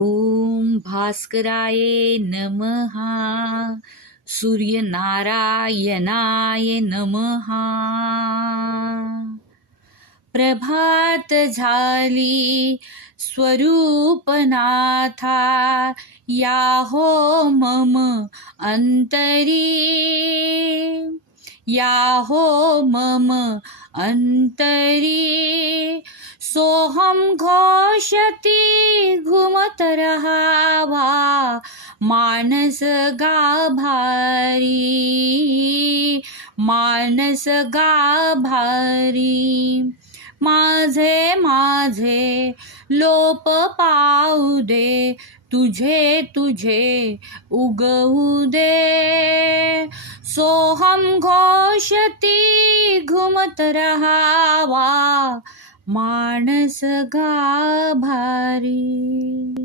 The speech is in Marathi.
ओम भास्कराय नमः. सूर्यनारायणाय नमः. प्रभात झाली स्वरूपनाथा, या हो मम अंतरी, या हो मम अंतरी. सोहम घोषती घुमत रहावा, मानस गाभारी, मानस गाभारी. माझे माझे लोप पाऊ दे, तुझे तुझे उगवू दे. सोहम घोषती घुमत रहावा, मानस गाभारी.